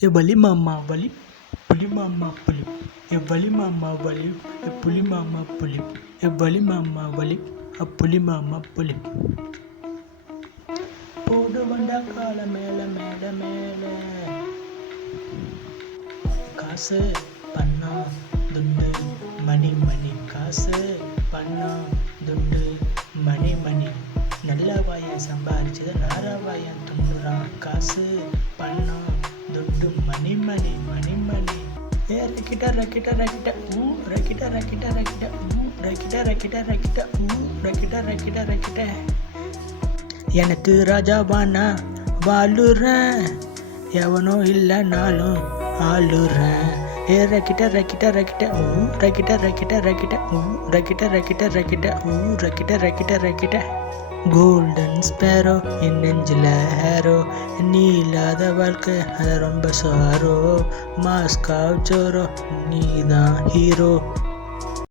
ஏ வலி மாமா வலி புலி மாமா புலி ஏ வலி மாமா வலி ஏ புலி மாமா புலி ஏ வலி மாமா வலி புலி மாமா புலி போடு வந்தா கால மேல மேல மேல காசு பணம் துண்டு மணி மணி காசு பணம் துண்டு மணி மணி நல்ல வாயன் சம்பாரிச்சது நாரவாயன் துண்டுறான் காசு பணம் துட்டு மணி மணி மணி மணி ஏ ரக்கிட்ட ரக்கிட்ட ரக்கிட்ட ரக்கிட்ட ரக்கிட்ட ரக்கிட்ட ரக்கிட்ட ரக்கிட்ட ரக்கிட்ட ரக்கிட்ட ரக்கிட்ட ரக்கிட்ட எனக்கு ராஜாவானா வாழுறேன் எவனோ இல்லைனாலும் ஆளுறேன் ஏ ரக்கிட்ட ரக்கிட்ட ரக்கிட்ட ரக்கிட்ட ரக்கிட்ட ரக்கிட்ட ரக்கிட்ட ரக்கிட்ட ரக்கிட்ட ரக்கிட்ட ரக்கிட்ட ரக்கிட்ட கோல்டன் ஸ்பேரோ என் நெஞ்சில் ஹேரோ நீ இல்லாத வாழ்க்கை அது ரொம்ப சாரோ மாஸ்காவ் ஜோரோ நீ தான் ஹீரோ